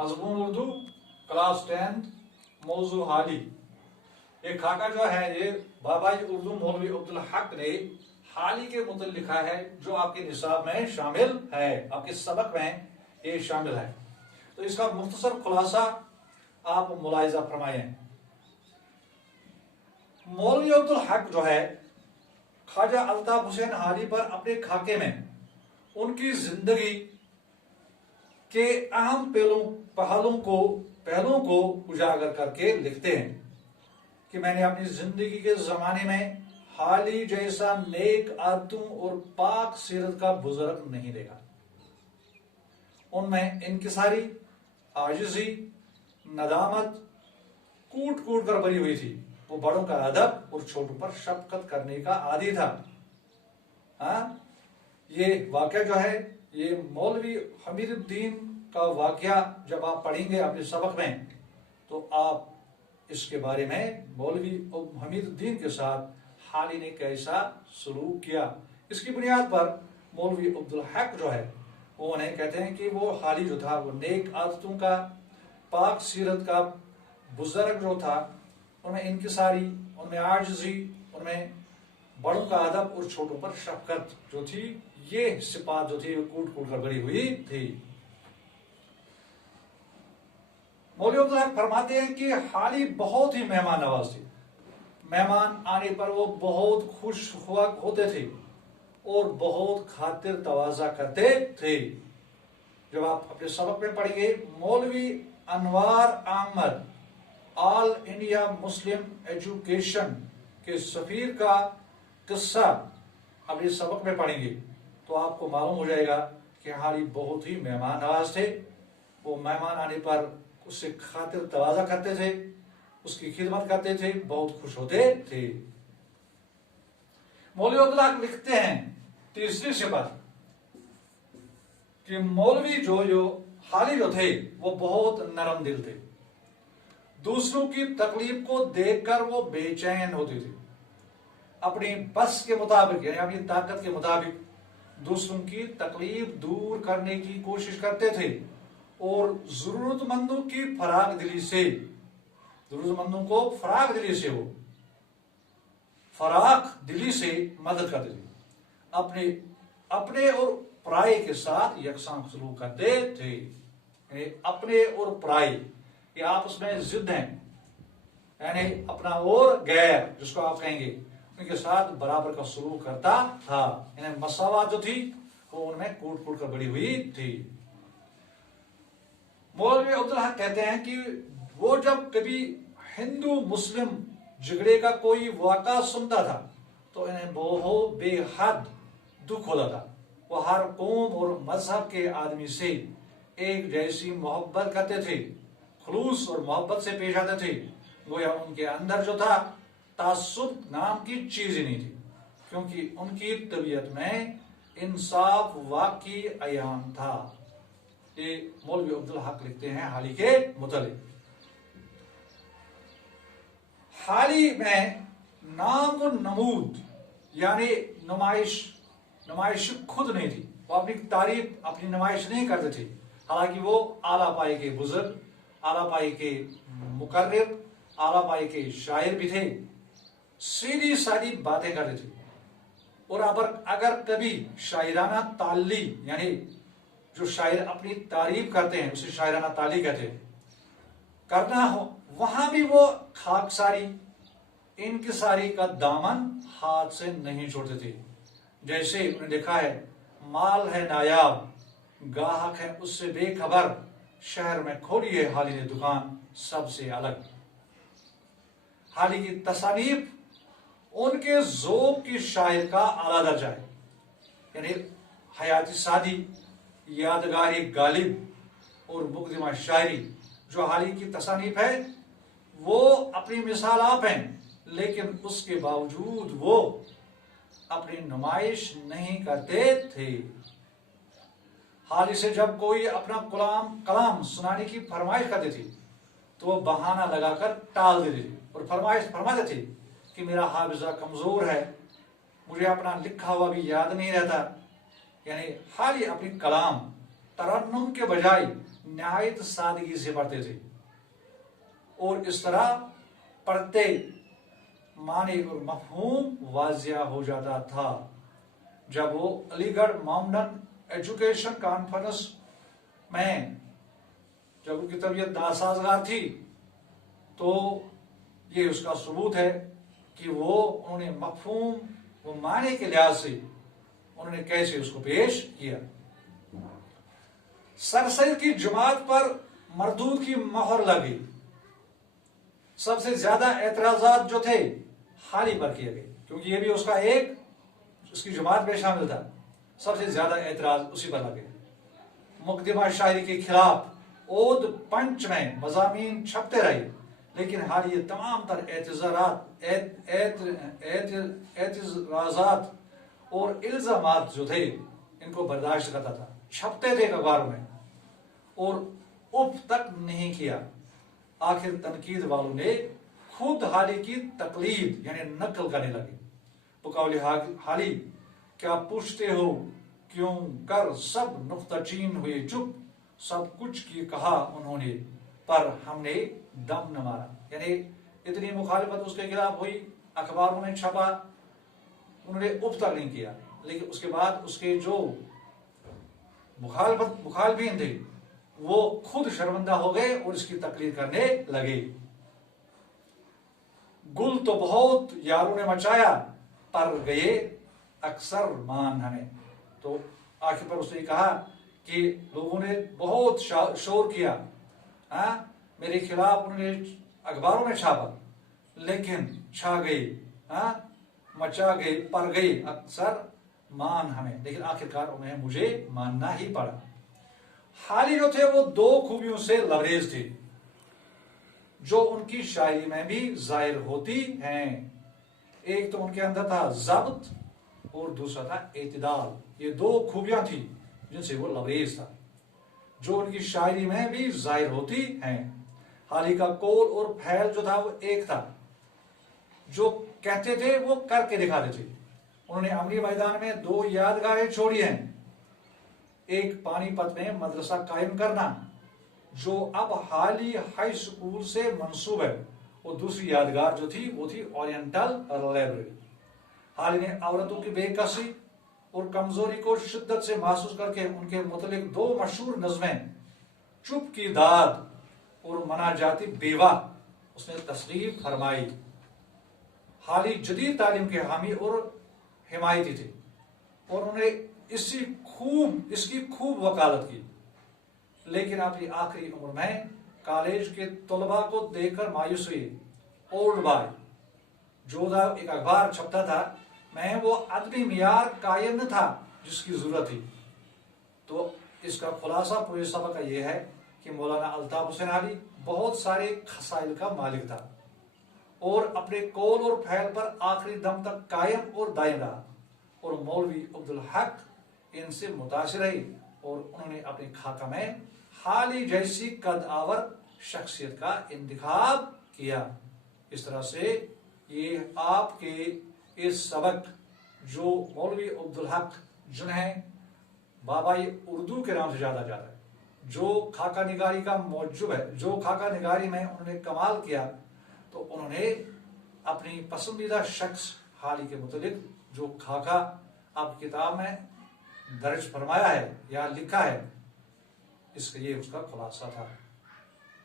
मजमून उर्दू क्लास 10 मौजू हाली। ये खाका जो है ये बाबा उर्दू मौलवी अब्दुल हक ने हाली के मुतल लिखा है, जो आपके निसाब में शामिल है, आपके सबक में ये शामिल है। तो इसका मुख्तसर खुलासा आप मुलाहिजा फरमाएं। मौलवी अब्दुल हक जो है ख्वाजा अल्ताफ हुसैन हाली पर अपने खाके में उनकी जिंदगी के अहम पहलुओं को उजागर करके लिखते हैं कि मैंने अपनी जिंदगी के जमाने में हाली जैसा नेक आदतों और पाक सीरत का बुजुर्ग नहीं देखा। उनमें इनकिसारी, आजिजी, नदामत कूट कूट कर भरी हुई थी। वो बड़ों का अदब और छोटों पर शफकत करने का आदी था। ये वाकया जो है ये मौलवी हमीदुद्दीन का वाकया जब आप पढ़ेंगे अपने सबक में तो आप इसके बारे में मौलवी हमीदुद्दीन के साथ हाली ने कैसा सलूक किया, इसकी बुनियाद पर मौलवी अब्दुल हक जो है वो उन्हें कहते हैं कि वो हाली जो था वो नेक आदतों का, पाक सीरत का बुजुर्ग जो था, उनमें इनकिसारी, उनमें आजिज़ी, उनमें बड़ों का अदब और छोटों पर शफकत जो थी, ये सिफात जो थी वो कूट कूट कर भरी हुई थी। मौलवी अब्दुल हक फरमाते हैं कि हाली बहुत ही मेहमान नवाज थे। मेहमान आने पर वो बहुत खुश हुआ होते थे और बहुत खातिर तवाजा करते थे। जब आप अपने सबक में पढ़ेंगे मौलवी Anwar Ahmad all India Muslim education के सफीर का किस्सा अपने सबक में पढ़ेंगे तो आपको मालूम हो जाएगा कि हाली बहुत ही मेहमान नवाज थे। वो मेहमान आने पर उससे खातिर तवाजा करते थे, उसकी खिदमत करते थे, बहुत खुश होते थे। मौलवी अब्दुल हक लिखते हैं तीसरी सिफत कि मौलवी जो हाली जो थे वो बहुत नरम दिल थे। दूसरों की तकलीफ को देखकर वो बेचैन होते थे। अपनी बस के मुताबिक यानी अपनी ताकत के मुताबिक दूसरों की तकलीफ दूर करने की कोशिश करते थे और जरूरतमंदों की फराग दिली से, जरूरतमंदों को फराग दिली से वो फराख दिली से मदद करते थे। अपने और पराये के साथ यकसां सलूक करते थे। अपने और पराये ये आपस में जिद हैं, यानी अपना और गैर जिसको आप कहेंगे उनके साथ बराबर का सलूक करता था। यानी मसावत जो थी वो उनमें कूट कूट कर बड़ी हुई थी। मौलवी अब्दुल हक कहते हैं कि वो जब कभी हिंदू मुस्लिम झगड़े का कोई वाक़ा सुनता था तो इन्हें बहुत बेहद दुख होता था। वो हर कौम और मजहब के आदमी से एक जैसी मोहब्बत करते थे, खुलूस और मोहब्बत से पेश आते थे। गोया उनके अंदर जो था तासुब नाम की चीज ही नहीं थी, क्योंकि उनकी तबीयत में इंसाफ वाकई अयान था। ये मौलवी अब्दुल हक लिखते हैं हाली के मुतल्लिक। हाली में नाम और नमूद यानी नुमाइश खुद नहीं थी। वो अपनी तारीफ, अपनी नुमाइश नहीं करते थे। हालांकि वो आला पाए के बुजुर्ग, आला पाए के मुकर्रिर, आला पाए के शायर भी थे। सीधी सादी बातें करते थे और अगर कभी शायराना ताली यानी जो शायर अपनी तारीफ करते हैं उसे शायराना ताली कहते हैं करना हो, वहां भी वो खाकसारी, इनकिसारी का दामन हाथ से नहीं छोड़ते थे। जैसे उन्हें देखा है माल है नायाब, गाहक है उससे बेखबर, शहर में खोली है हाली ने दुकान सबसे अलग। हाली की तसानीफ उनके ज़ौक़ की शायर का आला दर्जा है, यानी हयाती सादी, यादगारी गालिब और मुकदमा शायरी जो हाली की तसानीफ है वो अपनी मिसाल आप हैं, लेकिन उसके बावजूद वो अपनी नुमाइश नहीं करते थे। हाली से जब कोई अपना कलाम सुनाने की फरमाइश करते थे तो वो बहाना लगाकर टाल देते थे और फरमाते थे कि मेरा हाफिजा कमजोर है, मुझे अपना लिखा हुआ भी याद नहीं रहता। यानी हाली अपनी कलाम तरन्नुम के बजाय نہایت سادگی سے پڑھتے تھے اور اس طرح پڑھتے معنی اور مفہوم واضح ہو جاتا تھا. جب وہ علی گڑھ ماؤنٹن ایجوکیشن کانفرنس میں جب ان کی طبیعت ناسازگار تھی تو یہ اس کا ثبوت ہے کہ انہوں نے مفہوم و معنی کے لحاظ سے انہوں نے کیسے اس کو پیش کیا. سر سید کی جماعت پر مردود کی مہر لگی. سب سے زیادہ اعتراضات جو تھے حالی پر کیے گئے کیونکہ یہ بھی اس کی جماعت میں شامل تھا. سب سے زیادہ اعتراض اسی پر لگے. مقدمہ شاعری کے خلاف اود پنچ میں مضامین چھپتے رہے لیکن حالی یہ تمام تر اعتراضات اور الزامات جو تھے ان کو برداشت کرتا تھا. چھپتے تھے اخباروں میں اور اف تک نہیں کیا. آخر تنقید والوں نے خود حالی کی تقلید یعنی نقل کرنے لگے. بقول حالی کیا پوچھتے ہو کیوں کر سب نقطہ چین ہوئے چپ. سب کچھ کی کہا انہوں نے پر ہم نے دم نہ مارا. یعنی اتنی مخالفت اس کے خلاف ہوئی, اخباروں میں چھپا, انہوں نے اف تک نہیں کیا لیکن اس کے بعد اس کے جو مخالفین تھے وہ خود شرمندہ ہو گئے اور اس کی تقلید کرنے لگے. گل تو بہت یاروں نے مچایا پر گئے اکثر مان ہمیں. تو آخر پر اس نے کہا کہ لوگوں نے بہت شور کیا, میرے خلاف انہوں نے اخباروں میں چھاپا لیکن چھا گئی, مچا گئی پر گئی اکثر مان ہمیں, لیکن آخرکار انہیں مجھے ماننا ہی پڑا. حالی جو تھے وہ دو خوبیوں سے لبریز تھے جو ان کی شاعری میں بھی ظاہر ہوتی ہیں. ایک تو ان کے اندر تھا ضبط اور دوسرا تھا اعتدال. یہ دو خوبیاں تھیں جن سے وہ لبریز تھا جو ان کی شاعری میں بھی ظاہر ہوتی ہیں. حالی کا قول اور پھیل جو تھا وہ ایک تھا. جو کہتے تھے وہ کر کے دکھاتے تھے. انہوں نے عملی میدان میں 2 یادگاریں چھوڑی ہیں. ایک پانی پت میں مدرسہ قائم کرنا جو اب حالی ہائی سکول سے منسوب ہے, اور دوسری یادگار جو تھی وہ تھی اورینٹل لائبریری. حالی نے عورتوں کی بے کسی اور کمزوری کو شدت سے محسوس کر کے ان کے متعلق 2 مشہور نظمیں چپ کی داد اور مناجاتی بیوہ اس نے تصنیف فرمائی. حالی جدید تعلیم کے حامی اور حمایتی تھے اور انہوں نے اس کی خوب وکالت کی, لیکن اپنی آخری عمر میں کالج کے طلباء کو دیکھ کر مایوس ہوئی. اولڈ بائے جو ایک اخبار چھپتا تھا میں وہ ادبی معیار قائم نہ تھا جس کی ضرورت تھی. تو اس کا خلاصہ پورے سبق کا یہ ہے کہ مولانا الطاف حسین حالی بہت سارے خصائل کا مالک تھا اور اپنے قول اور پھیل پر آخری دم تک قائم اور دائم رہا, اور مولوی عبدالحق ان سے متاثر رہی اور انہوں نے اپنے خاکہ میں حالی جیسی قد آور شخصیت کا انتخاب کیا. اس طرح سے یہ آپ کے اس سبق جو مولوی عبدالحق جنہیں بابائی اردو کے نام سے جانا جاتا ہے, جو خاکہ نگاری کا موجب ہے, جو خاکہ نگاری میں انہوں نے کمال کیا, تو انہوں نے اپنی پسندیدہ شخص حالی کے متعلق جو خاکہ آپ کتاب میں درج فرمایا ہے یا لکھا ہے, یہ اس کا خلاصہ تھا.